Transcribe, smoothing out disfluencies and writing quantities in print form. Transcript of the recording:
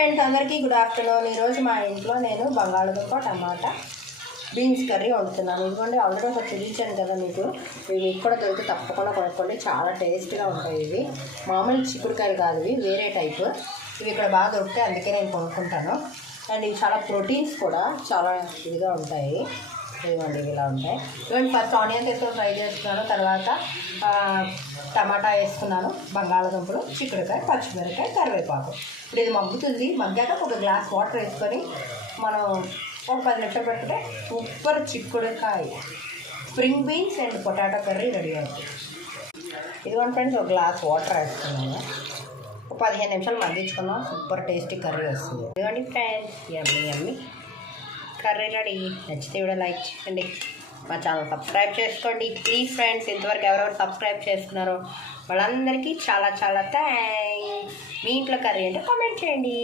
Friends అందరికీ good afternoon. ఈరోజు మా ఇంట్లో నేను బంగాళదుంప టమాటా బీన్స్ కర్రీ వండుతున్నాను. ఇదిగోండి ఆల్రెడీ ఒకటి చూపించాను కదా మీకు. ఇవి కూడా దొరికి తప్పకుండా కొనుక్కోండి, చాలా టేస్ట్గా ఉంటాయి. ఇవి మామూలు చిక్కుడుకాయలు కాదు, ఇవి వేరే టైపు. ఇవి ఇక్కడ బాగా దొరుకుతాయి, అందుకే నేను కొనుక్కుంటాను. అండ్ ఇవి చాలా ప్రోటీన్స్ కూడా చాలా ఇదిగా ఉంటాయి. ఇవ్వండి ఇలా ఉంటాయి. ఇవ్వండి ఫస్ట్ ఆనియన్స్ వేసుకొని ఫ్రై చేస్తున్నాను, తర్వాత టమాటా వేసుకున్నాను, బంగాళదుంపలు, చిక్కుడుకాయ, పచ్చిమిరపకాయ, కరివేపాకు. ఇప్పుడు ఇది మగ్గుతుంది. మగ్గాక ఒక గ్లాస్ వాటర్ వేసుకొని మనం ఒక 10 నిమిషాలు పెట్టుకుంటే సూపర్ చిక్కుడుకాయ spring beans and potato curry ready అవుతుంది. ఇదిగోండి ఫ్రెండ్స్, ఒక గ్లాస్ వాటర్ వేస్తున్నాను, ఒక 15 నిమిషాలు మగ్గించుకున్నాం, సూపర్ టేస్టీ కర్రీ వస్తుంది. ఇదిగోండి ఫ్రెండ్స్, యమ్మీ యమ్మీ కర్రీ రెడీ. నచ్చితే కూడా లైక్ చేయండి, మా ఛానల్ సబ్స్క్రైబ్ చేసుకోండి ప్లీజ్ ఫ్రెండ్స్. ఇంతవరకు ఎవరెవరు సబ్స్క్రైబ్ చేసుకున్నారో వాళ్ళందరికీ చాలా చాలా థ్యాంక్స్. మీ ఇంట్లో కర్రీ అంటే కామెంట్ చేయండి.